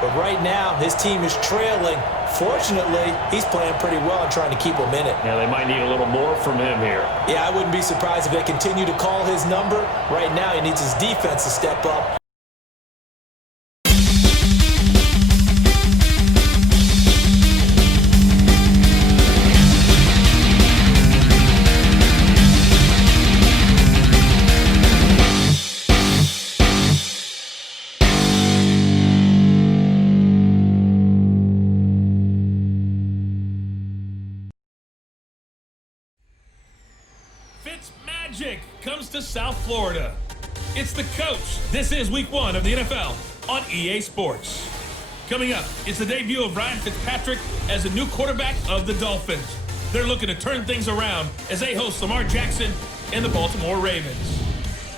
But right now, his team is trailing. Fortunately, he's playing pretty well and trying to keep them in it. Yeah, they might need a little more from him here. Yeah, I wouldn't be surprised if they continue to call his number. Right now, he needs his defense to step up. Magic comes to South Florida. It's the coach. This is week 1 of the NFL on EA Sports. Coming up, it's the debut of Ryan Fitzpatrick as the new quarterback of the Dolphins. They're looking to turn things around as they host Lamar Jackson and the Baltimore Ravens.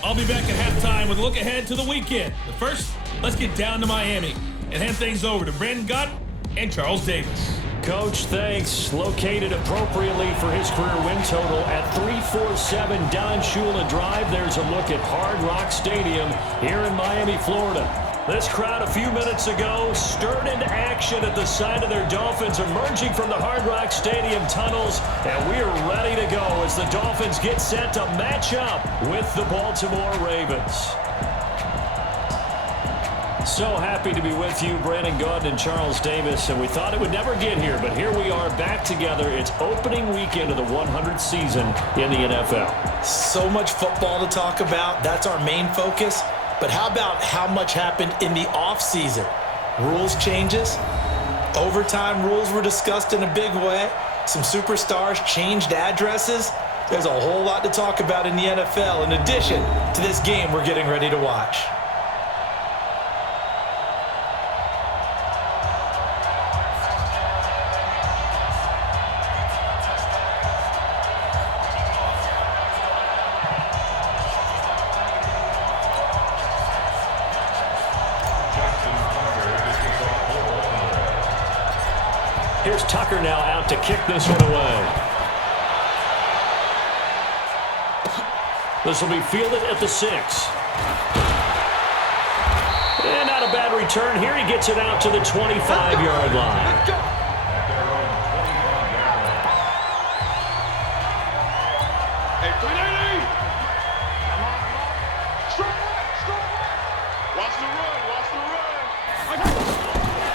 I'll be back at halftime with a look ahead to the weekend. But first, let's get down to Miami and hand things over to Brandon Gott and Charles Davis. Coach, thanks. Located appropriately for his career win total at 347 Don Shula Drive. There's a look at Hard Rock Stadium here in Miami, Florida. This crowd a few minutes ago stirred into action at the side of their Dolphins emerging from the Hard Rock Stadium tunnels, and we are ready to go as the Dolphins get set to match up with the Baltimore Ravens. So happy to be with you, Brandon Gott and Charles Davis, and we thought it would never get here, but here we are back together. It's opening weekend of the 100th season in the NFL. So much football to talk about. That's our main focus. But how about how much happened in the offseason? Rules changes. Overtime rules were discussed in a big way. Some superstars changed addresses. There's a whole lot to talk about in the NFL in addition to this game we're getting ready to watch. Here's Tucker now out to kick this one away. This will be fielded at the 6. And not a bad return here. He gets it out to the 25-yard line.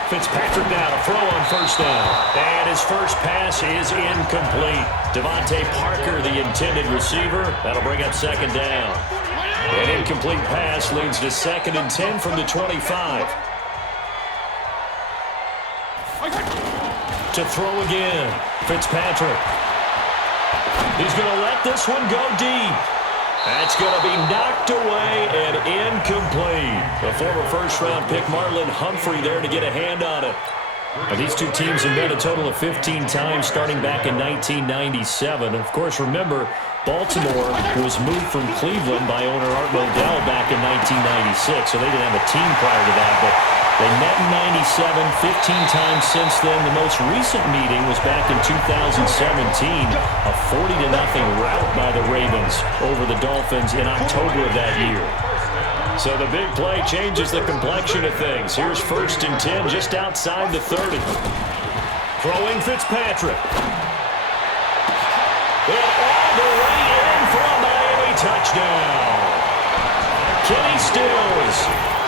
Fitzpatrick now to throw on first down. And his first pass is incomplete. Devontae Parker, the intended receiver. That'll bring up second down. An incomplete pass leads to 2nd and 10 from the 25. To throw again. Fitzpatrick. He's going to let this one go deep. That's going to be knocked away and incomplete. The former first-round pick Marlon Humphrey there to get a hand on it. Now, these two teams have met a total of 15 times starting back in 1997. Of course, remember, Baltimore was moved from Cleveland by owner Art Modell back in 1996, so they didn't have a team prior to that. But they met in 97, 15 times since then. The most recent meeting was back in 2017, a 40-0 rout by the Ravens over the Dolphins in October of that year. So the big play changes the complexion of things. Here's 1st and 10 just outside the 30. Throwing Fitzpatrick. And all the way in for a Miami touchdown. Kenny Stills,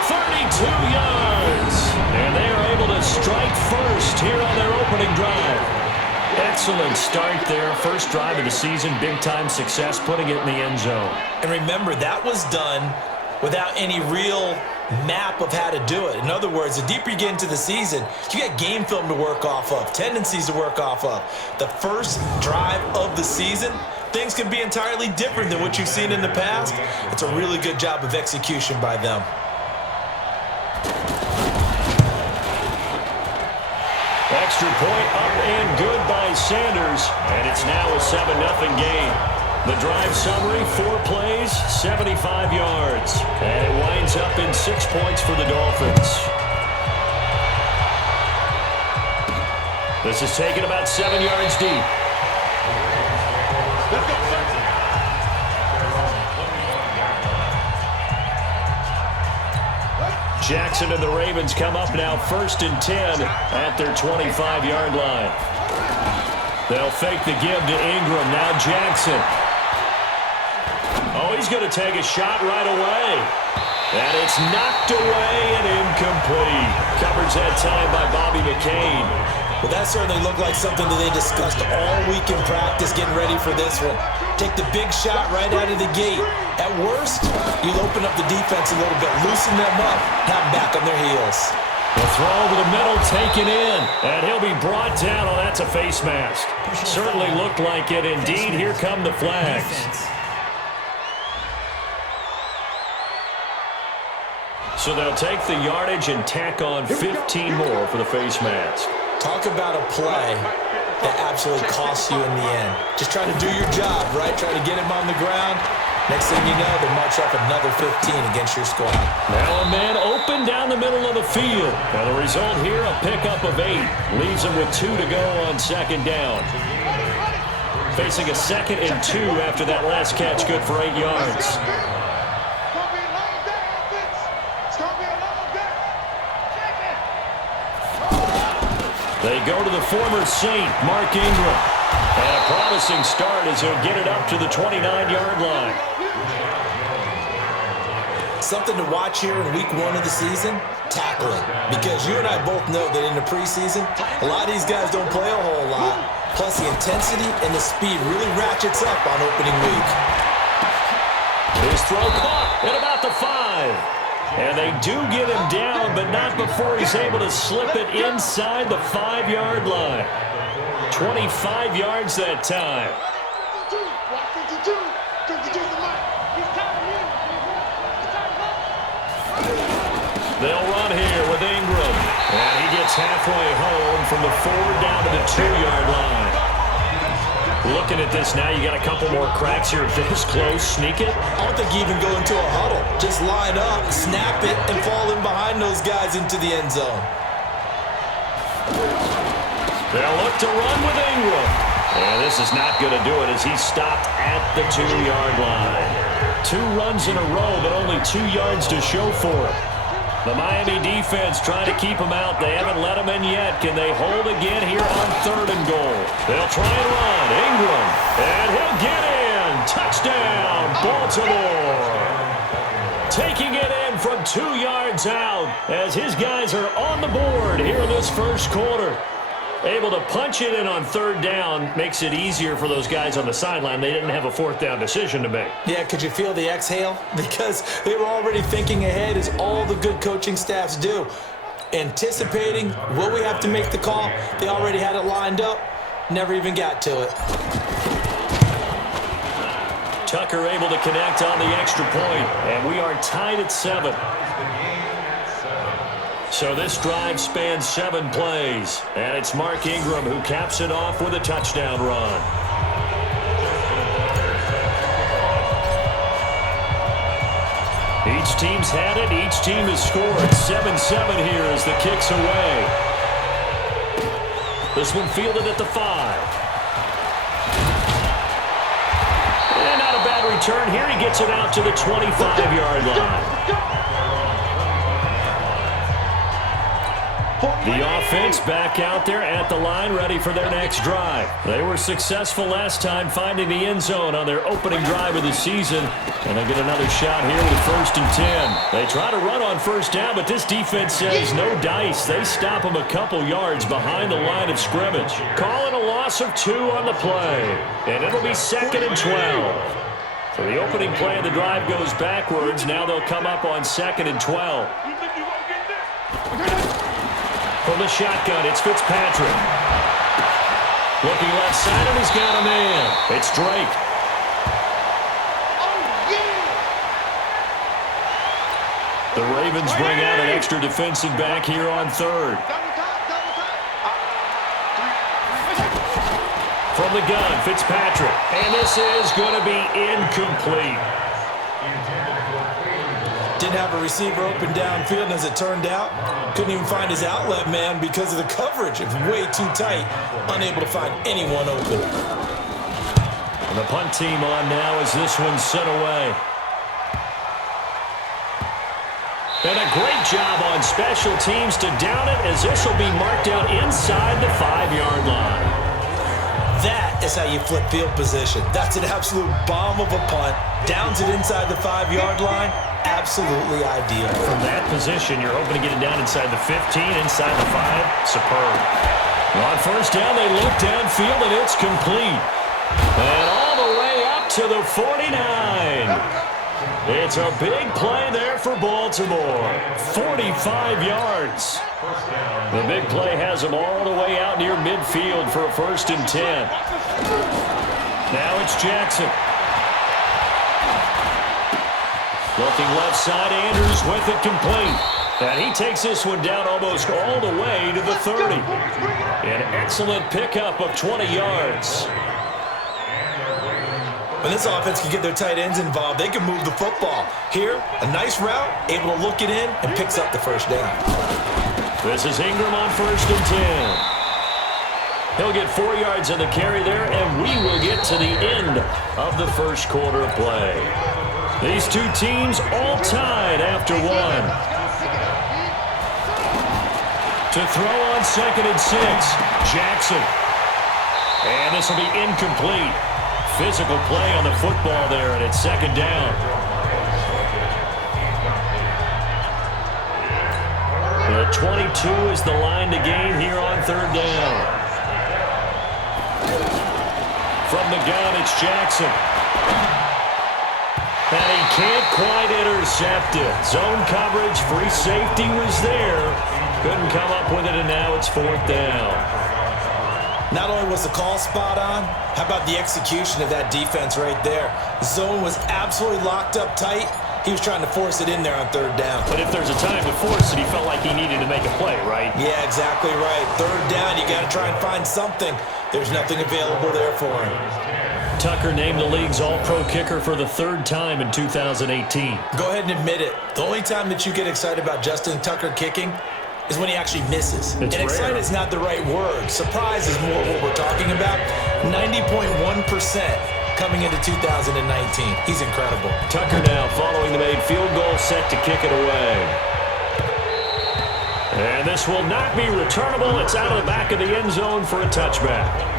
32 yards. And they are able to strike first here on their opening drive. Excellent start there. First drive of the season, big-time success, putting it in the end zone. And remember, that was done without any real map of how to do it. In other words, the deeper you get into the season, you got game film to work off of, tendencies to work off of. The first drive of the season, things can be entirely different than what you've seen in the past. It's a really good job of execution by them. Extra point up and good by Sanders, and it's now a 7-0 game. The drive summary, 4 plays, 75 yards. And it winds up in 6 points for the Dolphins. This is taken about 7 yards deep. Jackson and the Ravens come up now 1st and 10 at their 25-yard line. They'll fake the give to Ingram. Now Jackson. Oh, he's going to take a shot right away. And it's knocked away and incomplete. Coverage that time by Bobby McCain. Well, that certainly looked like something that they discussed all week in practice, getting ready for this one. Take the big shot right out of the gate. At worst, you'll open up the defense a little bit, loosen them up, have them back on their heels. The throw over the middle taken in, and he'll be brought down. Oh, that's a face mask. Certainly looked like it. Indeed, here come the flags. So they'll take the yardage and tack on 15 more for the face mask. Talk about a play that absolutely costs you in the end. Just try to do your job, right? Try to get him on the ground. Next thing you know, they march up another 15 against your squad. Now a man open down the middle of the field. Now the result here, a pickup of 8. Leaves him with 2 to go on 2nd down. Facing a 2nd and 2 after that last catch, good for 8 yards. They go to the former Saint, Mark Ingram. And a promising start as he'll get it up to the 29-yard line. Something to watch here in week 1 of the season, tackling. Because you and I both know that in the preseason, a lot of these guys don't play a whole lot. Plus the intensity and the speed really ratchets up on opening week. His throw caught at about the 5. And they do get him down, but not before he's able to slip it inside the 5-yard line. 25 yards that time. They'll run here with Ingram. And he gets halfway home from the 4 down to the 2-yard line. Looking at this now, you got a couple more cracks here. This close, sneak it. I don't think you even go into a huddle. Just line up, snap it, and fall in behind those guys into the end zone. They'll look to run with Ingram. And this is not going to do it as he's stopped at the 2-yard line. 2 runs in a row, but only 2 yards to show for him. The Miami defense trying to keep him out. They haven't let him in yet. Can they hold again here on 3rd and goal? They'll try and run. Ingram. And he'll get in. Touchdown, Baltimore. Taking it in from 2 yards out as his guys are on the board here in this first quarter. Able to punch it in on 3rd down makes it easier for those guys on the sideline. They didn't have a 4th down decision to make. Yeah, could you feel the exhale? Because they were already thinking ahead, as all the good coaching staffs do. Anticipating, will we have to make the call? They already had it lined up. Never even got to it. Tucker able to connect on the extra point, and we are tied at 7. So this drive spans 7 plays, and it's Mark Ingram who caps it off with a touchdown run. Each team's had it. Each team has scored. 7-7 here as the kick's away. This one fielded at the 5. And not a bad return here. He gets it out to the 25-yard line. The offense back out there at the line, ready for their next drive. They were successful last time finding the end zone on their opening drive of the season. And they get another shot here with 1st and 10. They try to run on 1st down, but this defense says no dice. They stop them a couple yards behind the line of scrimmage. Calling a loss of 2 on the play. And it'll be 2nd and 12. So the opening play of the drive goes backwards. Now they'll come up on 2nd and 12. From the shotgun, it's Fitzpatrick. Looking left side, and he's got a man. It's Drake. The Ravens bring out an extra defensive back here on 3rd. From the gun, Fitzpatrick. And this is going to be incomplete. Didn't have a receiver open downfield, and as it turned out, couldn't even find his outlet man because of the coverage. It was way too tight, unable to find anyone open. And the punt team on now as this one's sent away. And a great job on special teams to down it, as this will be marked out inside the 5-yard line. That is how you flip field position. That's an absolute bomb of a punt. Downs it inside the 5-yard line. Absolutely ideal. From that position, you're hoping to get it down inside the 15, inside the 5. Superb. On first down, they look downfield, and it's complete. And all the way up to the 49. It's a big play there for Baltimore. 45 yards. The big play has them all the way out near midfield for a 1st and 10. Now it's Jackson. Looking left side, Andrews with it complete. And he takes this one down almost all the way to the 30. An excellent pickup of 20 yards. When this offense can get their tight ends involved, they can move the football. Here, a nice route, able to look it in, and picks up the first down. This is Ingram on 1st and 10. He'll get 4 yards on the carry there, and we will get to the end of the first quarter of play. These two teams all tied after 1. To throw on 2nd and 6, Jackson. And this will be incomplete. Physical play on the football there, and it's 2nd down. The 22 is the line to gain here on 3rd down. From the gun, it's Jackson. And he can't quite intercept it. Zone coverage, free safety was there. Couldn't come up with it, and now it's 4th down. Not only was the call spot on, how about the execution of that defense right there? Zone was absolutely locked up tight. He was trying to force it in there on 3rd down. But if there's a time to force it, he felt like he needed to make a play, right? Yeah, exactly right. 3rd down, you got to try and find something. There's nothing available there for him. Tucker named the league's all-pro kicker for the 3rd time in 2018. Go ahead and admit it. The only time that you get excited about Justin Tucker kicking is when he actually misses. It's and excited is not the right word. Surprise is more what we're talking about. 90.1% coming into 2019. He's incredible. Tucker now following the made field goal, set to kick it away. And this will not be returnable. It's out of the back of the end zone for a touchback.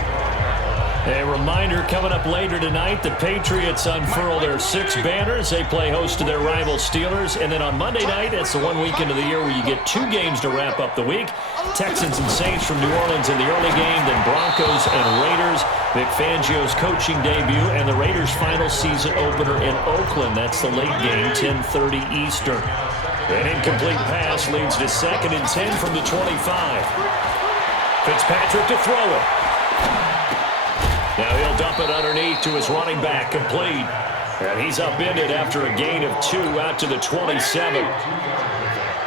A reminder coming up later tonight, the Patriots unfurl their 6 banners. They play host to their rival Steelers. And then on Monday night, it's the one weekend of the year where you get 2 games to wrap up the week. Texans and Saints from New Orleans in the early game, then Broncos and Raiders. Vic Fangio's coaching debut and the Raiders' final season opener in Oakland. That's the late game, 10:30 Eastern. An incomplete pass leads to 2nd and 10 from the 25. Fitzpatrick to throw it. Now he'll dump it underneath to his running back, complete. And he's upended after a gain of 2 out to the 27.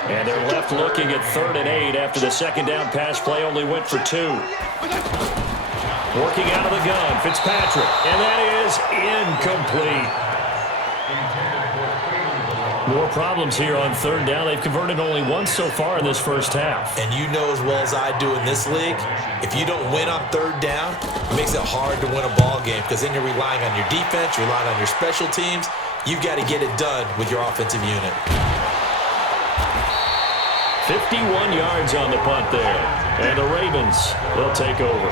And they're left looking at 3rd and 8 after the 2nd down pass play only went for 2. Working out of the gun, Fitzpatrick. And that is incomplete. More problems here on 3rd down. They've converted only once so far in this first half. And you know as well as I do in this league, if you don't win on 3rd down, it makes it hard to win a ball game because then you're relying on your defense, relying on your special teams. You've got to get it done with your offensive unit. 51 yards on the punt there. And the Ravens will take over.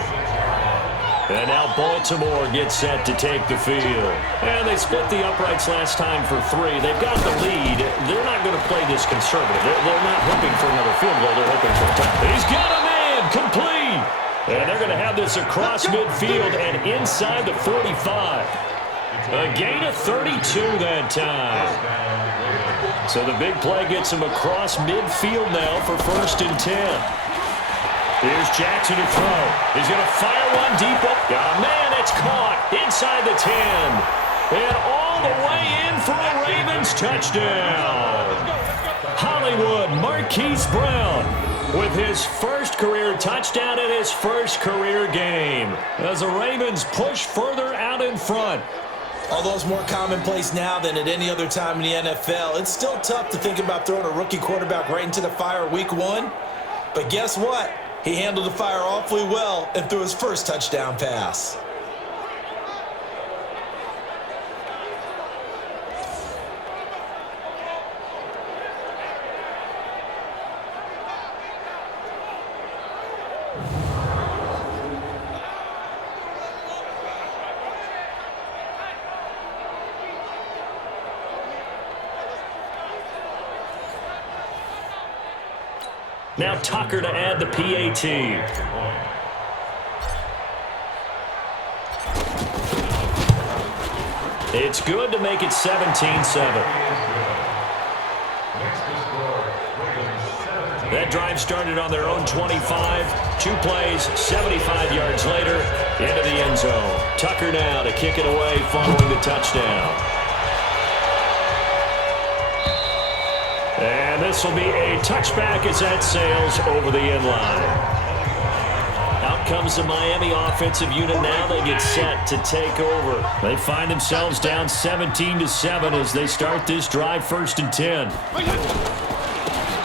And now Baltimore gets set to take the field. And they split the uprights last time for 3. They've got the lead. They're not going to play this conservative. They're not hoping for another field goal. They're hoping for a touchdown. He's got a man, complete. And they're going to have this across midfield and inside the 45. A gain of 32 that time. So the big play gets him across midfield now for 1st and 10. Here's Jackson to throw. He's going to fire one deep up. Got a man, it's caught inside the 10. And all the way in for a Ravens touchdown. Hollywood Marquise Brown with his first career touchdown in his first career game as the Ravens push further out in front. Although it's more commonplace now than at any other time in the NFL, it's still tough to think about throwing a rookie quarterback right into the fire week 1. But guess what? He handled the fire awfully well and threw his first touchdown pass. Now Tucker to add the PAT. It's good to make it 17-7. That drive started on their own 25. 2 plays, 75 yards later, into the end zone. Tucker now to kick it away following the touchdown. And this will be a touchback as that sails over the end line. Out comes the Miami offensive unit now. They get set to take over. They find themselves down 17-7 as they start this drive 1st and 10.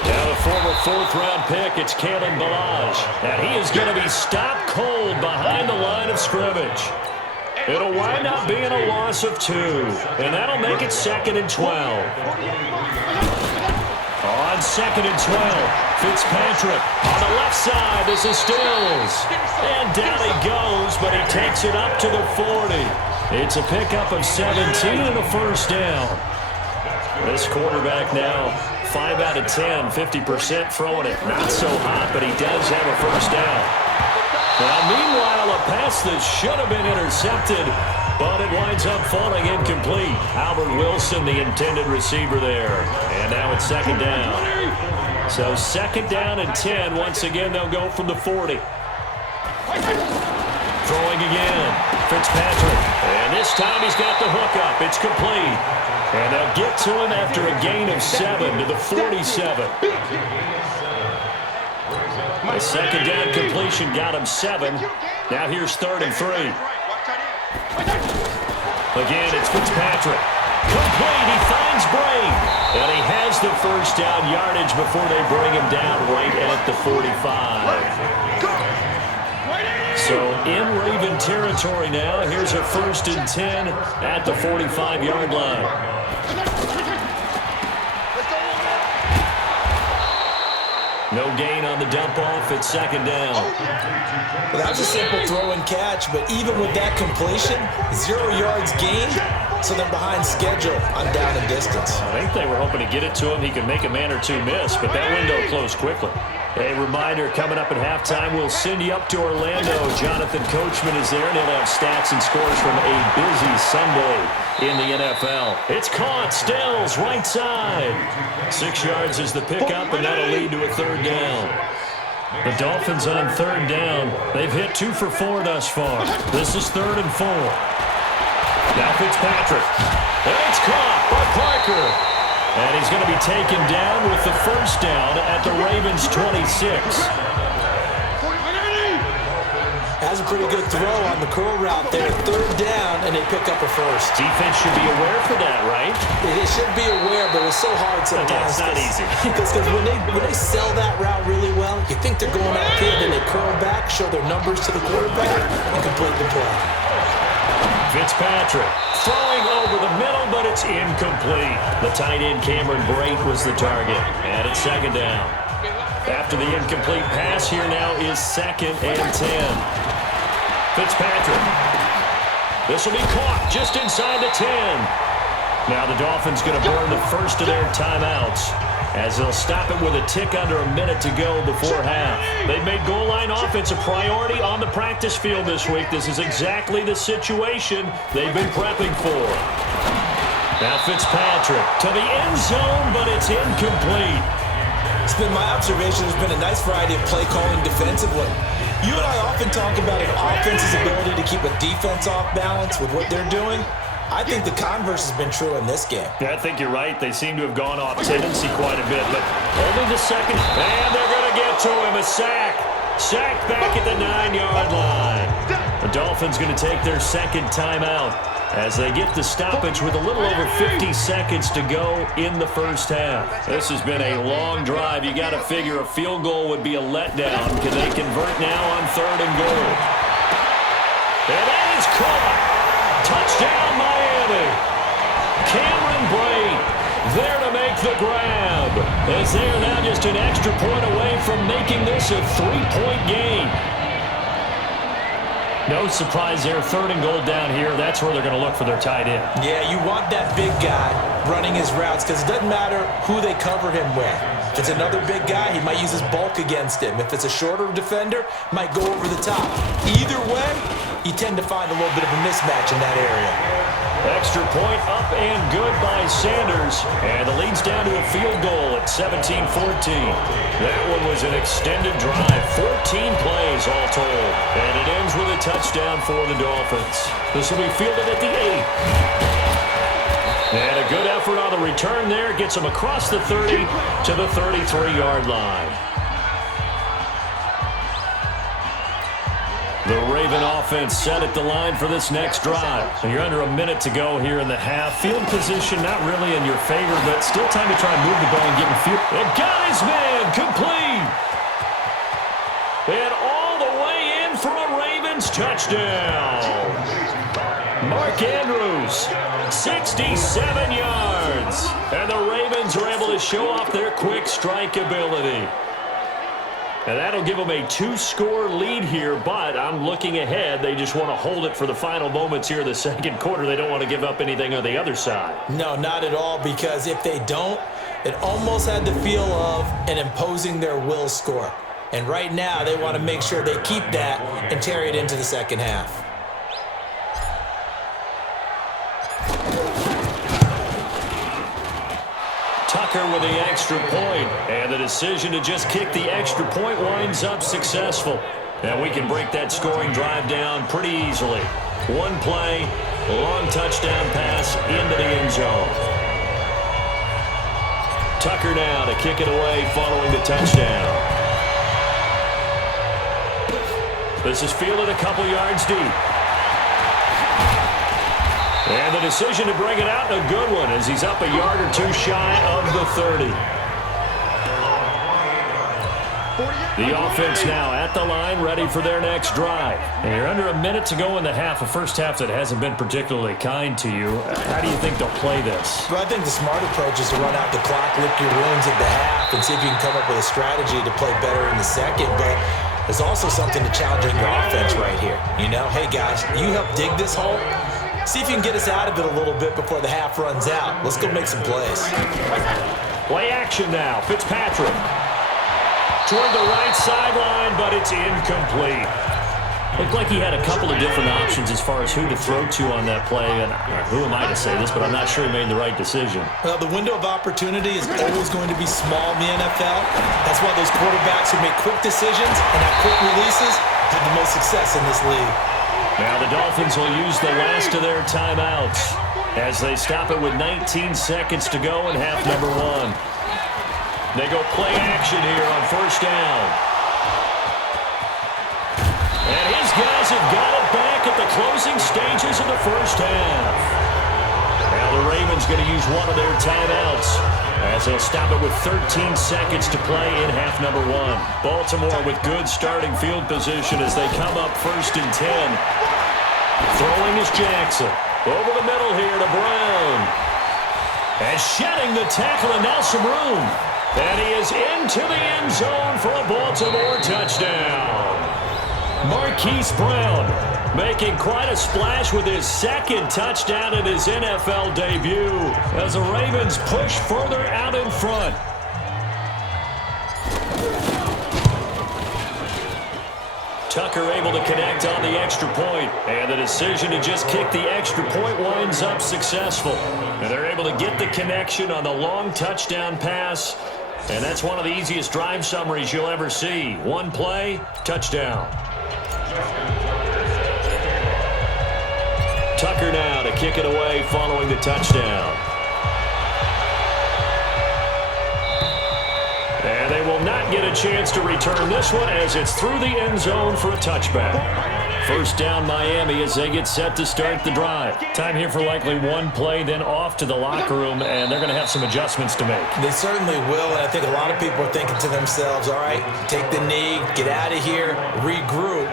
Now the former 4th-round pick, it's Kalen Ballage. And he is going to be stopped cold behind the line of scrimmage. It'll wind up being a loss of 2. And that'll make it 2nd and 12. On 2nd and 12, Fitzpatrick on the left side. This is Stills. And down he goes, but he takes it up to the 40. It's a pickup of 17 and a 1st down. This quarterback now, 5 out of 10, 50% throwing it. Not so hot, but he does have a 1st down. Now, meanwhile, a pass that should have been intercepted, but it winds up falling incomplete. Albert Wilson, the intended receiver there. And now it's 2nd down. So 2nd down and 10. Once again, they'll go from the 40. Throwing again. Fitzpatrick. And this time he's got the hook up. It's complete. And they'll get to him after a gain of 7 to the 47. The 2nd down completion got him 7. Now here's 3rd and 3. Again, it's Fitzpatrick. Complete. He finds Brain. And he has the 1st down yardage before they bring him down right at the 45. So in Raven territory now. Here's a 1st and 10 at the 45-yard line. No gain on the dump-off. It's 2nd down. Well, that was a simple throw and catch, but even with that completion, 0 yards gained, so they're behind schedule on down and distance. I think they were hoping to get it to him. He could make a man or 2 miss, but that window closed quickly. A reminder, coming up at halftime, we'll send you up to Orlando. Jonathan Coachman is there, and he'll have stats and scores from a busy Sunday in the NFL. It's caught. Stills, right side. 6 yards is the pickup, and that'll lead to a 3rd down. The Dolphins on 3rd down. They've hit 2 for 4 thus far. This is 3rd and 4. Now Fitzpatrick. And it's caught by Parker. And he's going to be taken down with the 1st down at the Ravens' 26. Has a pretty good throw on the curl route there. 3rd down, and they pick up a 1st. Defense should be aware for that, right? It should be aware, but it's so hard sometimes. Yeah, it's not easy. Because when they sell that route really well, you think they're going out there, then they curl back, show their numbers to the quarterback, and complete the play. Fitzpatrick throwing over the middle, but it's incomplete. The tight end Cameron Brate was the target, and it's 2nd down. After the incomplete pass, here now is 2nd and 10. Fitzpatrick. This will be caught just inside the 10. Now the Dolphins going to burn the 1st of their timeouts as they'll stop it with a tick under a minute to go before half. They've made goal line offense a priority on the practice field this week. This is exactly the situation they've been prepping for. Now Fitzpatrick to the end zone, but it's incomplete. It's been my observation. There's been a nice variety of play calling defensively. You and I often talk about an offense's ability to keep a defense off balance with what they're doing. I think the converse has been true in this game. Yeah, I think you're right. They seem to have gone off tendency quite a bit, but only the 2nd. And they're going to get to him. A sack. Sacked back at the 9-yard line. The Dolphins going to take their 2nd timeout as they get the stoppage with a little over 50 seconds to go in the 1st half. This has been a long drive. You got to figure a field goal would be a letdown. Can they convert now on 3rd and goal? And that is caught. Touchdown, Miami. Cameron Brate there to make the grab. As they are now just an extra point away from making this a 3-point game. No surprise there. 3rd and goal down here. That's where they're going to look for their tight end. Yeah, you want that big guy running his routes because it doesn't matter who they cover him with. If it's another big guy, he might use his bulk against him. If it's a shorter defender, might go over the top. Either way, you tend to find a little bit of a mismatch in that area. Extra point up and good by Sanders. And the lead's down to a field goal at 17-14. That one was an extended drive. 14 plays all told. And it ends with a touchdown for the Dolphins. This will be fielded at the 8. And a good effort on the return there. Gets him across the 30 to the 33-yard line. The Raven offense set at the line for this next drive. And you're under a minute to go here in the half. Field position not really in your favor, but still time to try and move the ball and get in field. And got his man complete. And all the way in for a Ravens touchdown. Mark Andrews, 67 yards. And the Ravens are able to show off their quick strike ability. And that'll give them a 2-score lead here, but I'm looking ahead. They just want to hold it for the final moments here in the second quarter. They don't want to give up anything on the other side. No, not at all, because if they don't, it almost had the feel of an imposing their will score. And right now, they want to make sure they keep that and carry it into the second half. Tucker with the extra point, and the decision to just kick the extra point winds up successful. And we can break that scoring drive down pretty easily. One play, long touchdown pass into the end zone. Tucker now to kick it away following the touchdown. This is fielded a couple yards deep. And the decision to bring it out, a good one, as he's up a yard or two shy of the 30. The offense now at the line, ready for their next drive. And you're under a minute to go in the half, a first half that hasn't been particularly kind to you. How do you think they'll play this? Well, I think the smart approach is to run out the clock, lick your wounds at the half, and see if you can come up with a strategy to play better in the second. But there's also something to challenging your offense right here. You know, hey, guys, you help dig this hole. See if you can get us out of it a little bit before the half runs out. Let's go make some plays. Play action now. Fitzpatrick toward the right sideline, but it's incomplete. Looked like he had a couple of different options as far as who to throw to on that play. And who am I to say this, but I'm not sure he made the right decision. Well, the window of opportunity is always going to be small in the NFL. That's why those quarterbacks who make quick decisions and have quick releases have the most success in this league. Now the Dolphins will use the last of their timeouts as they stop it with 19 seconds to go in half number 1. They go play action here on first down. And his guys have got it back at the closing stages of the first half. Now the Ravens going to use one of their timeouts as they'll stop it with 13 seconds to play in half number 1. Baltimore with good starting field position as they come up first and 10. Throwing is Jackson. Over the middle here to Brown. And shedding the tackle, and now some room. And he is into the end zone for a Baltimore touchdown. Marquise Brown making quite a splash with his second touchdown in his NFL debut as the Ravens push further out in front. Tucker able to connect on the extra point, and the decision to just kick the extra point winds up successful. And they're able to get the connection on the long touchdown pass, and that's one of the easiest drive summaries you'll ever see. One play, touchdown. Tucker now to kick it away following the touchdown. And they will not get a chance to return this one as it's through the end zone for a touchback. First down Miami as they get set to start the drive. Time here for likely one play, then off to the locker room, and they're going to have some adjustments to make. They certainly will, and I think a lot of people are thinking to themselves, all right, take the knee, get out of here, regroup.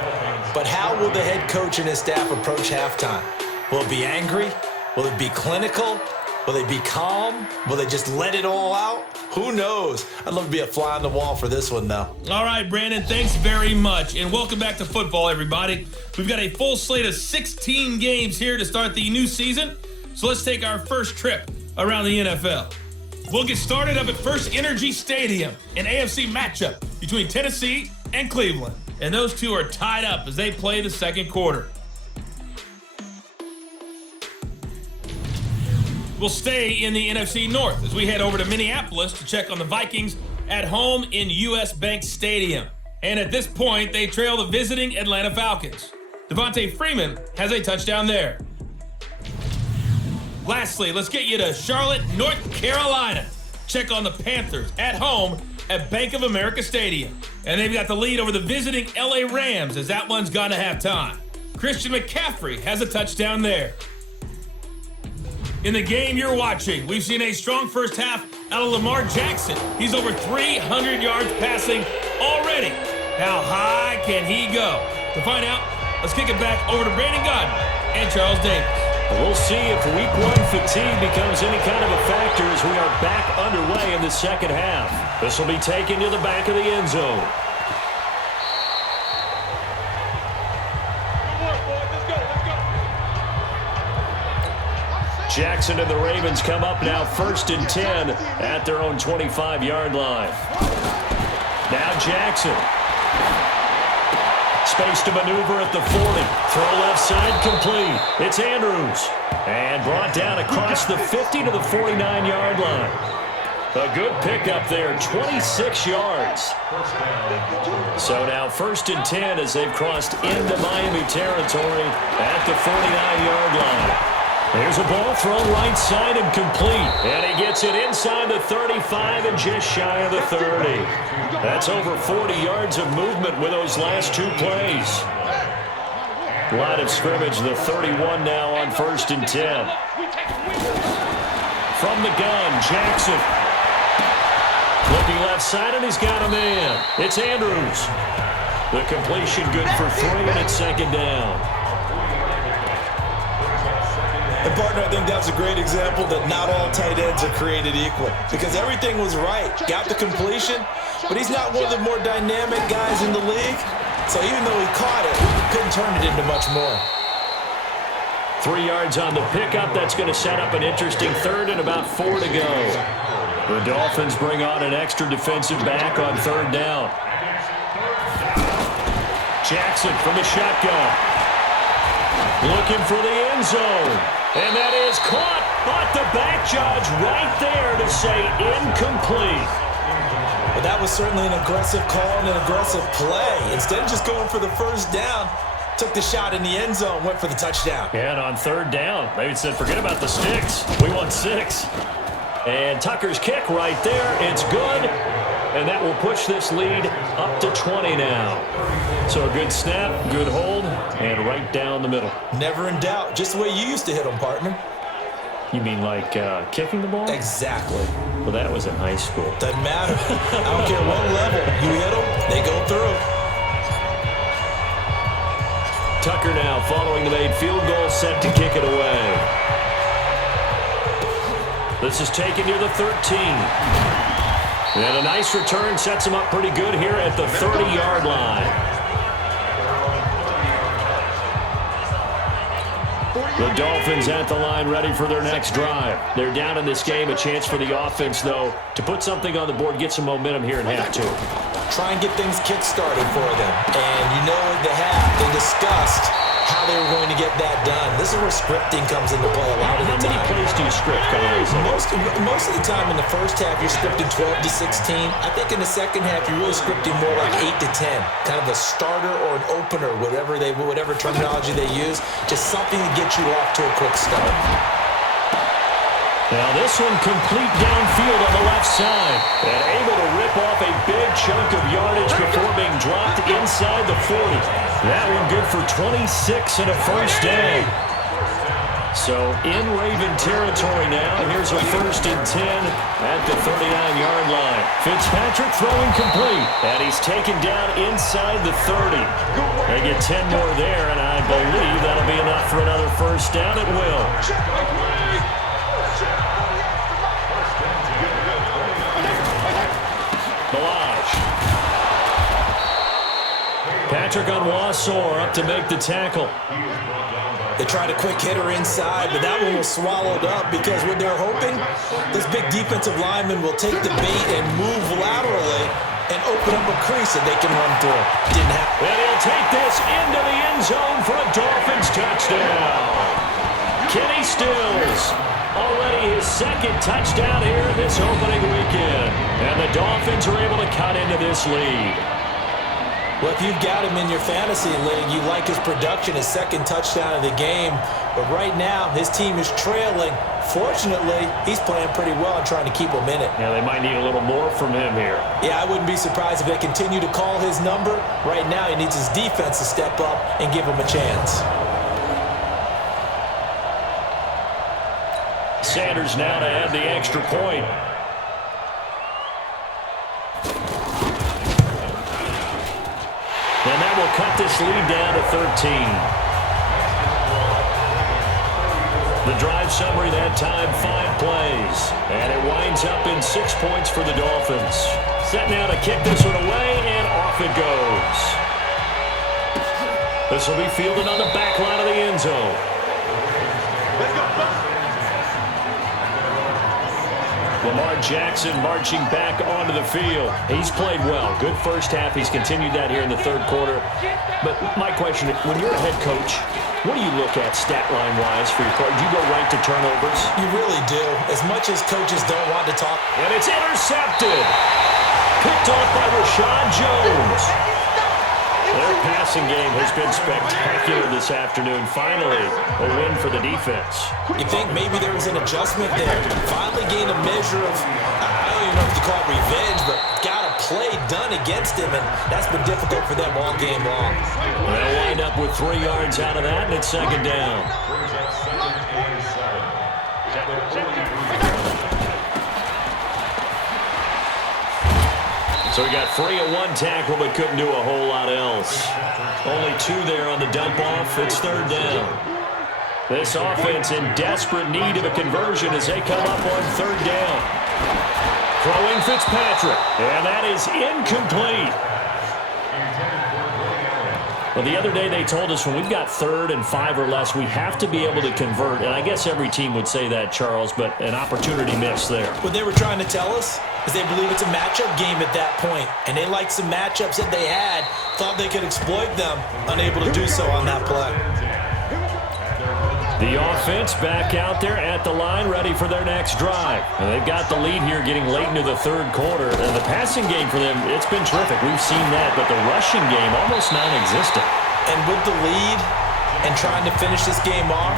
But how will the head coach and his staff approach halftime? Will it be angry? Will it be clinical? Will they be calm? Will they just let it all out? Who knows? I'd love to be a fly on the wall for this one, though. All right, Brandon, thanks very much. And welcome back to football, everybody. We've got a full slate of 16 games here to start the new season. So let's take our first trip around the NFL. We'll get started up at First Energy Stadium, an AFC matchup between Tennessee and Cleveland. And those two are tied up as they play the second quarter. We'll stay in the NFC North as we head over to Minneapolis to check on the Vikings at home in US Bank Stadium. And at this point, they trail the visiting Atlanta Falcons. Devontae Freeman has a touchdown there. Lastly, let's get you to Charlotte, North Carolina. Check on the Panthers at home at Bank of America Stadium. And they've got the lead over the visiting LA Rams as that one's gone to halftime. Christian McCaffrey has a touchdown there. In the game you're watching, we've seen a strong first half out of Lamar Jackson. He's over 300 yards passing already. How high can he go? To find out, let's kick it back over to Brandon Godden and Charles Davis. We'll see if week one fatigue becomes any kind of a factor as we are back underway in the second half. This will be taken to the back of the end zone. Jackson and the Ravens come up now 1st and 10 at their own 25-yard line. Now Jackson. Space to maneuver at the 40. Throw left side complete. It's Andrews. And brought down across the 50 to the 49-yard line. A good pickup there, 26 yards. So now 1st and 10 as they've crossed into Miami territory at the 49-yard line. There's a ball thrown right side and complete. And he gets it inside the 35 and just shy of the 30. That's over 40 yards of movement with those last two plays. Line of scrimmage, the 31 now on 1st and 10. From the gun, Jackson. Looking left side, and he's got a man. It's Andrews. The completion good for 3, and it's 2nd down. And partner, I think that's a great example that not all tight ends are created equal because everything was right. Got the completion, but he's not one of the more dynamic guys in the league. So even though he caught it, he couldn't turn it into much more. 3 yards on the pickup. That's going to set up an interesting 3rd and about 4 to go. The Dolphins bring on an extra defensive back on 3rd down. Jackson from the shotgun. Looking for the end zone. And that is caught, but the back judge right there to say incomplete. But that was certainly an aggressive call and an aggressive play. Instead of just going for the 1st down, took the shot in the end zone, went for the touchdown. And on 3rd down, maybe said, forget about the sticks. We want 6. And Tucker's kick right there. It's good. And that will push this lead up to 20 now. So a good snap, good hold, and right down the middle. Never in doubt. Just the way you used to hit them, partner. You mean like kicking the ball? Exactly. Well, that was in high school. Doesn't matter. I don't care what level. You hit them, they go through. Tucker now following the made field goal, set to kick it away. This is taken near the 13. And a nice return sets him up pretty good here at the 30-yard line. The Dolphins at the line ready for their next drive. They're down in this game. A chance for the offense, though, to put something on the board, get some momentum here in half 2. Try and get things kick-started for them. And you know at the half, they discussed how they were going to get that done. This is where scripting comes into play a lot of the time. How many plays do you script, guys? Most of the time in the first half, you're scripting 12 to 16. I think in the second half, you're really scripting more like 8 to 10. Kind of a starter or an opener, whatever terminology they use. Just something to get you off to a quick start. Now this one complete downfield on the left side. And able to rip off a big chunk of yardage before being dropped inside the 40. That one good for 26 and a first down. So in Raven territory now. Here's a 1st and 10 at the 39-yard line. Fitzpatrick throwing complete. And he's taken down inside the 30. They get 10 more there, and I believe that'll be enough for another first down. It will. Patrick on Wassor up to make the tackle. They tried a quick hitter inside, but that one was swallowed up because what they're hoping, this big defensive lineman will take the bait and move laterally and open up a crease that they can run through. Didn't happen. And he'll take this into the end zone for a Dolphins touchdown. Kenny Stills, already his second touchdown here in this opening weekend. And the Dolphins are able to cut into this lead. Well, if you've got him in your fantasy league, you like his production, his second touchdown of the game. But right now, his team is trailing. Fortunately, he's playing pretty well and trying to keep him in it. Yeah, they might need a little more from him here. Yeah, I wouldn't be surprised if they continue to call his number. Right now, he needs his defense to step up and give him a chance. Sanders now to add the extra point. And that will cut this lead down to 13. The drive summary that time, 5 plays. And it winds up in 6 points for the Dolphins. Set now to kick this one away, and off it goes. This will be fielded on the back line of the end zone. Lamar Jackson marching back onto the field. He's played well. Good first half. He's continued that here in the third quarter. But my question, when you're a head coach, what do you look at stat line-wise for your coach? Do you go right to turnovers? You really do. As much as coaches don't want to talk. And it's intercepted. Picked off by Rashad Jones. Their passing game has been spectacular this afternoon. Finally, a win for the defense. You think maybe there was an adjustment there? Finally gained a measure of, I don't even know if you call it revenge, but got a play done against him, and that's been difficult for them all game long. They'll wind up with 3 yards out of that, and it's second down. So we got 3 at 1 tackle, but couldn't do a whole lot else. Only 2 there on the dump off. It's third down. This offense in desperate need of a conversion as they come up on third down. Throwing Fitzpatrick, and that is incomplete. Well, the other day they told us when we've got 3rd and 5 or less, we have to be able to convert. And I guess every team would say that, Charles, but an opportunity missed there. What they were trying to tell us is they believe it's a matchup game at that point. And they liked some matchups that they had, thought they could exploit them, unable to do so on that play. The offense back out there at the line, ready for their next drive. And they've got the lead here getting late into the third quarter. And the passing game for them, it's been terrific. We've seen that, but the rushing game almost non-existent. And with the lead and trying to finish this game off,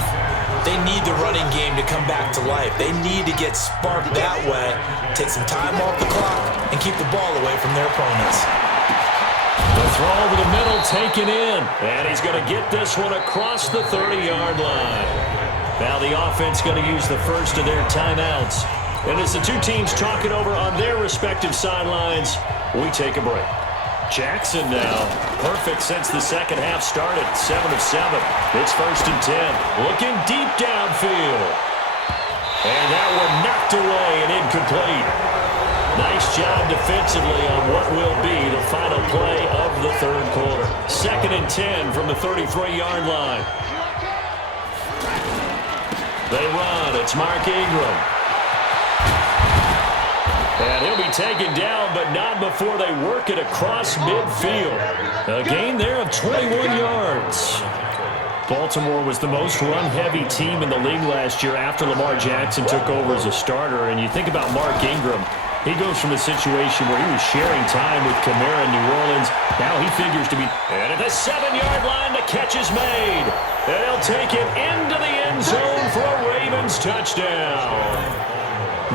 they need the running game to come back to life. They need to get sparked that way, take some time off the clock, and keep the ball away from their opponents. The throw over the middle taken in. And he's going to get this one across the 30-yard line. Now the offense going to use the first of their timeouts. And as the two teams talk it over on their respective sidelines, we take a break. Jackson now. Perfect since the second half started. 7 of 7. It's 1st and 10. Looking deep downfield. And that one knocked away and incomplete. Nice job defensively on what will be the final play of the third quarter. 2nd and 10 from the 33-yard line. They run. It's Mark Ingram. And he'll be taken down, but not before they work it across midfield. A gain there of 21 yards. Baltimore was the most run-heavy team in the league last year after Lamar Jackson took over as a starter. And you think about Mark Ingram. He goes from a situation where he was sharing time with Kamara in New Orleans. Now he figures to be... And at the 7-yard line, the catch is made. And they'll take it into the end zone for a Ravens touchdown.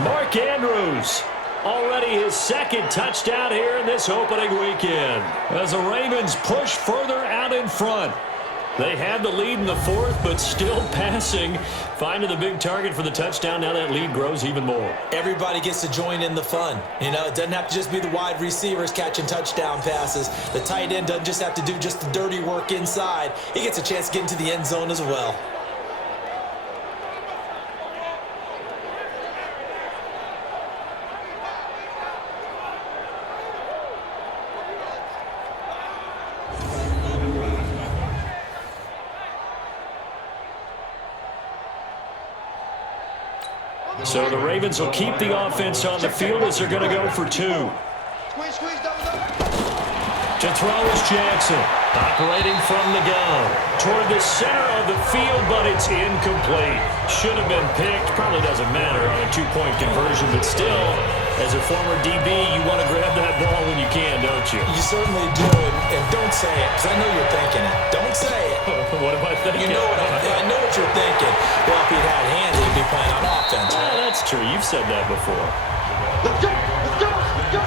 Mark Andrews, already his 2nd touchdown here in this opening weekend. As the Ravens push further out in front. They had the lead in the 4th, but still passing. Finding the big target for the touchdown. Now that lead grows even more. Everybody gets to join in the fun. You know, it doesn't have to just be the wide receivers catching touchdown passes. The tight end doesn't just have to do just the dirty work inside. He gets a chance to get into the end zone as well. So the Ravens will keep the offense on the field as they're going to go for 2. To throw is Jackson, operating from the gun. Toward the center of the field, but it's incomplete. Should have been picked. Probably doesn't matter on a 2-point conversion, but still, as a former DB, you want to grab that ball when you can, don't you? You certainly do, and don't say it, because I know you're thinking it. Don't say it. What am I thinking? You know I know what you're thinking. Well, if he'd had hands, he'd be playing on offense. Yeah, that's true. You've said that before. Let's go! Let's go! Let's go!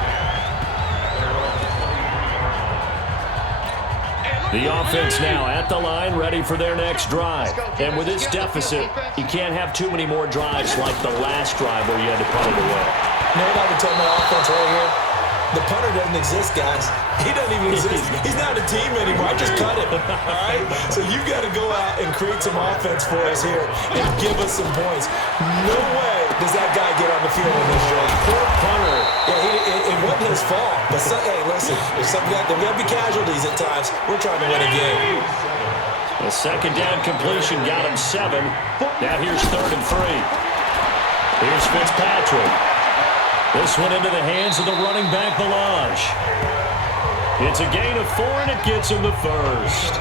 The offense now at the line, ready for their next drive. And with this deficit, you can't have too many more drives like the last drive where you had to punt it away. You know what I would tell my offense right here? The punter doesn't exist, guys. He doesn't even exist. He's not a team anymore. I just cut him, all right? So you've got to go out and create some offense for us here and give us some points. No way does that guy get on the field in this drive. Poor punter. Yeah, it wasn't his fault. But, hey, listen, there's got to be casualties at times. We're trying to win a game. A second down completion got him 7. Now here's 3rd and 3. Here's Fitzpatrick. This one into the hands of the running back, Balaj. It's a gain of 4, and it gets him the first.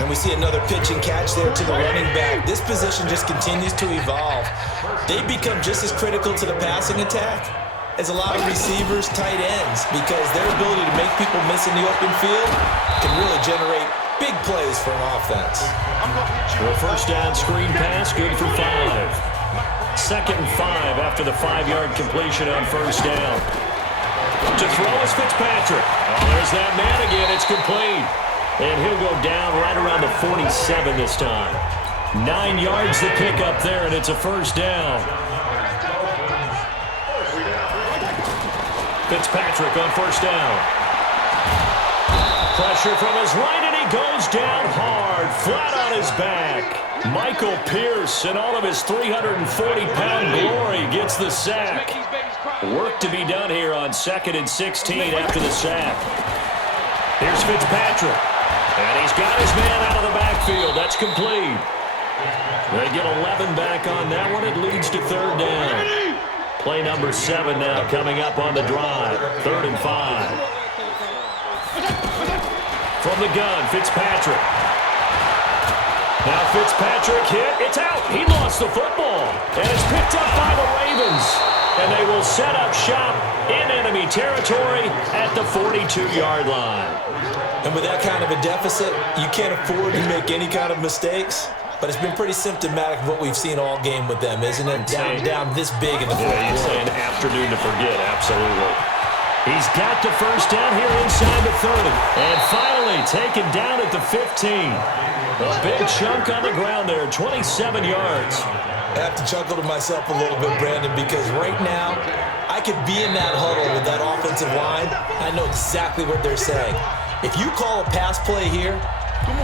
And we see another pitch and catch there to the running back. This position just continues to evolve. They become just as critical to the passing attack as a lot of receivers, tight ends, because their ability to make people miss in the open field can really generate big plays for an offense. A first down screen pass, good for 5. 2nd and 5 after the 5-yard completion on first down. To throw is Fitzpatrick. Oh, there's that man again. It's complete. And he'll go down right around the 47 this time. 9 yards to pick up there, and it's a first down. Fitzpatrick on first down. Pressure from his right, and he goes down hard, flat on his back. Michael Pierce, in all of his 340-pound glory, gets the sack. Work to be done here on 2nd and 16 after the sack. Here's Fitzpatrick. And he's got his man out of the backfield. That's complete. They get 11 back on that one. It leads to 3rd down. Play number 7 now coming up on the drive. 3rd and 5. From the gun, Fitzpatrick. Now Fitzpatrick hit. It's out. He lost the football. And it's picked up by the Ravens. And they will set up shop in enemy territory at the 42-yard line. And with that kind of a deficit, you can't afford to make any kind of mistakes. But it's been pretty symptomatic of what we've seen all game with them, isn't it? Down this big in the fourth quarter. He's saying afternoon to forget, absolutely. He's got the first down here inside the 30. And finally taken down at the 15. A big chunk on the ground there, 27 yards. I have to chuckle to myself a little bit, Brandon, because right now I could be in that huddle with that offensive line. I know exactly what they're saying. If you call a pass play here,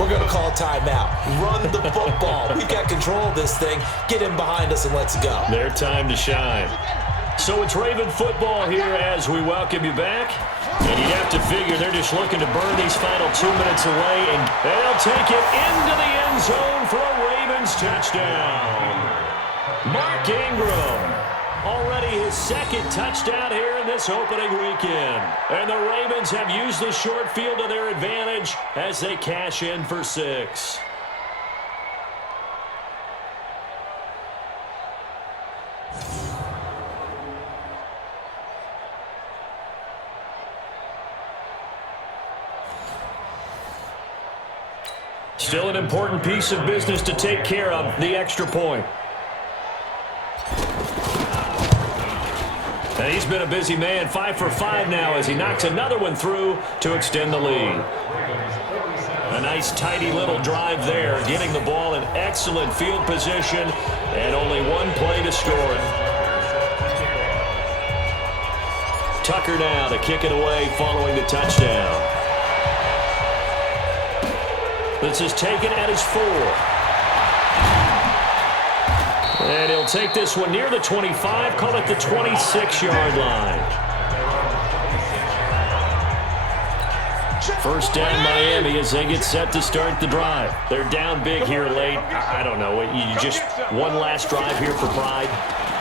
we're going to call timeout. Run the football. We've got control of this thing. Get in behind us and let's go. Their time to shine. So it's Raven football here as we welcome you back. And you have to figure they're just looking to burn these final 2 minutes away. And they'll take it into the end zone for a Ravens touchdown. Mark Ingram. Already his 2nd touchdown here in this opening weekend. And the Ravens have used the short field to their advantage as they cash in for 6. Still an important piece of business to take care of, the extra point. And he's been a busy man, 5 for 5 now as he knocks another one through to extend the lead. A nice tidy little drive there, getting the ball in excellent field position and only one play to score it. Tucker now to kick it away following the touchdown. This is taken at his 4. And he'll take this one near the 25, call it the 26-yard line. First down Miami as they get set to start the drive. They're down big here late. I don't know. You just one last drive here for pride.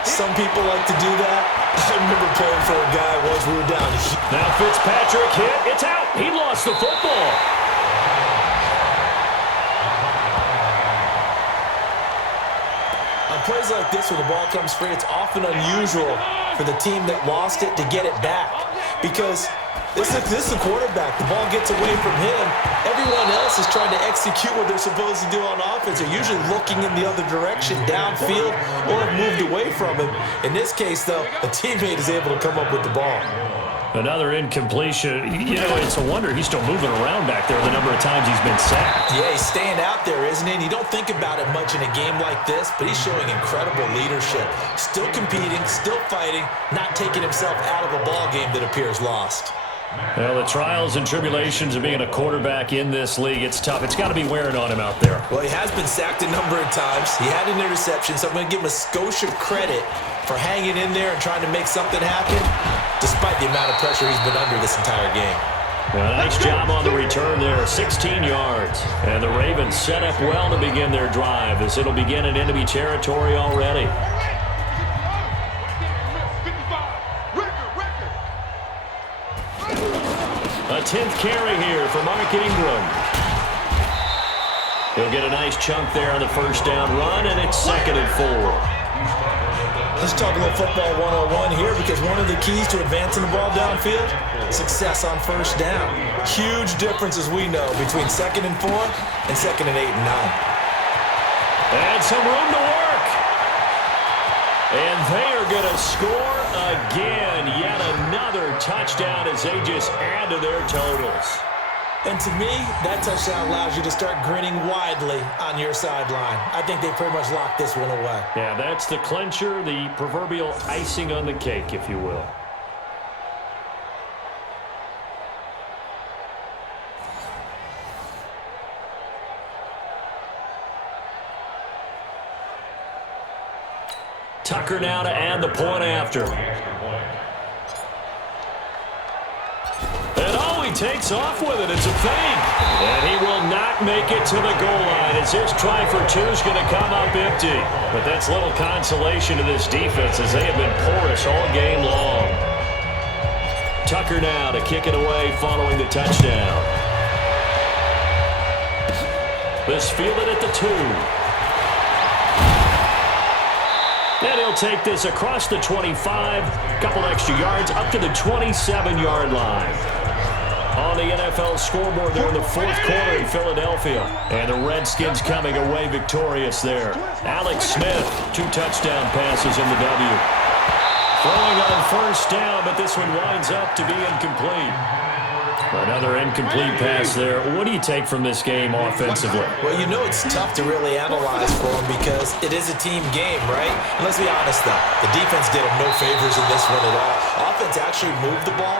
Some people like to do that. I remember playing for a guy once we were down. Now Fitzpatrick hit. It's out. He lost the football. On plays like this where the ball comes free, it's often unusual for the team that lost it to get it back. Because this is the quarterback. The ball gets away from him. Everyone else is trying to execute what they're supposed to do on offense. They're usually looking in the other direction, downfield, or have moved away from him. In this case, though, a teammate is able to come up with the ball. Another incompletion. You know, it's a wonder he's still moving around back there the number of times he's been sacked. Yeah, he's staying out there, isn't he? And you don't think about it much in a game like this, but he's showing incredible leadership. Still competing, still fighting, not taking himself out of a ball game that appears lost. Well, the trials and tribulations of being a quarterback in this league, it's tough. It's got to be wearing on him out there. Well, he has been sacked a number of times. He had an interception, so I'm going to give him a skosh of credit for hanging in there and trying to make something happen, despite the amount of pressure he's been under this entire game. Well, nice job on the return there, 16 yards. And the Ravens set up well to begin their drive as it'll begin in enemy territory already. A 10th carry here for Mark Ingram. He'll get a nice chunk there on the first down run, and it's 2nd and 4. Let's talk a little football 101 here, because one of the keys to advancing the ball downfield, success on first down. Huge difference, as we know, between 2nd and 4 and 2nd and 8 and 9. And some room to work. And they are going to score again. Yet another touchdown as they just add to their totals. And to me, that touchdown allows you to start grinning widely on your sideline. I think they pretty much locked this one away. Yeah, that's the clincher, the proverbial icing on the cake, if you will. Tucker now to add the point after. And oh, he takes off with it. It's a fake. And he will not make it to the goal line as this try for two is going to come up empty. But that's little consolation to this defense as they have been porous all game long. Tucker now to kick it away following the touchdown. This fielded at the 2. And he'll take this across the 25, couple extra yards, up to the 27-yard line. On the NFL scoreboard there in the 4th quarter in Philadelphia. And the Redskins coming away victorious there. Alex Smith, 2 touchdown passes in the W. Throwing on first down, but this one winds up to be incomplete. Another incomplete pass there. What do you take from this game offensively? Well, you know it's tough to really analyze for them because it is a team game, right? And let's be honest, though. The defense did them no favors in this one at all. Offense actually moved the ball.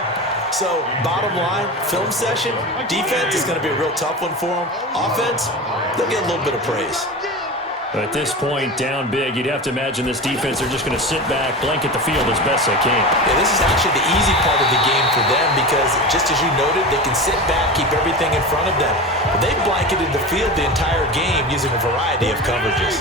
So, bottom line, film session, defense is going to be a real tough one for them. Offense, they'll get a little bit of praise. At this point, down big, you'd have to imagine this defense are just going to sit back, blanket the field as best they can. Yeah, this is actually the easy part of the game for them because, just as you noted, they can sit back, keep everything in front of them. But they blanketed the field the entire game using a variety of coverages.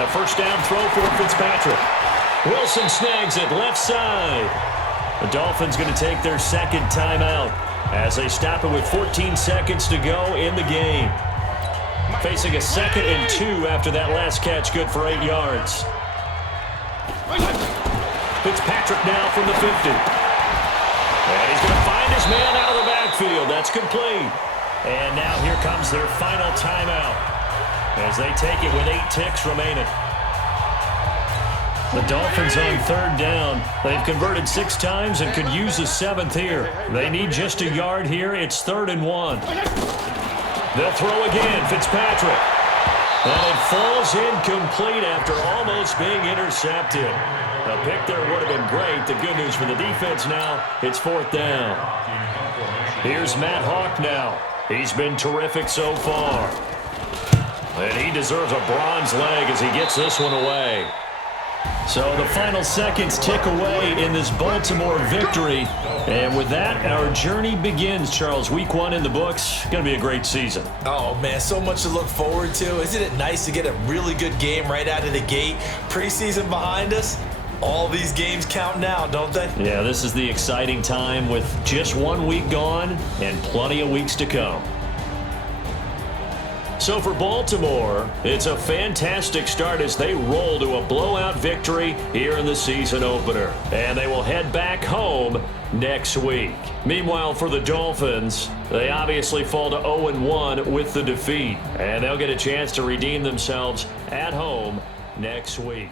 A first down throw for Fitzpatrick. Wilson snags it left side. The Dolphins going to take their 2nd timeout as they stop it with 14 seconds to go in the game. Facing a 2nd and 2 after that last catch, good for 8 yards. Fitzpatrick now from the 50. And he's going to find his man out of the backfield. That's complete. And now here comes their final timeout as they take it with 8 ticks remaining. The Dolphins on 3rd down. They've converted 6 times and could use a 7th here. They need just a yard here. It's 3rd and 1. They'll throw again. Fitzpatrick. And it falls incomplete after almost being intercepted. A pick there would have been great. The good news for the defense now, it's 4th down. Here's Matt Hawk now. He's been terrific so far. And he deserves a bronze leg as he gets this one away. So the final seconds tick away in this Baltimore victory. And with that, our journey begins, Charles. Week 1 in the books. Going to be a great season. Oh, man, so much to look forward to. Isn't it nice to get a really good game right out of the gate? Preseason behind us. All these games count now, don't they? Yeah, this is the exciting time with just 1 week gone and plenty of weeks to come. So for Baltimore, it's a fantastic start as they roll to a blowout victory here in the season opener. And they will head back home next week. Meanwhile, for the Dolphins, they obviously fall to 0-1 with the defeat. And they'll get a chance to redeem themselves at home next week.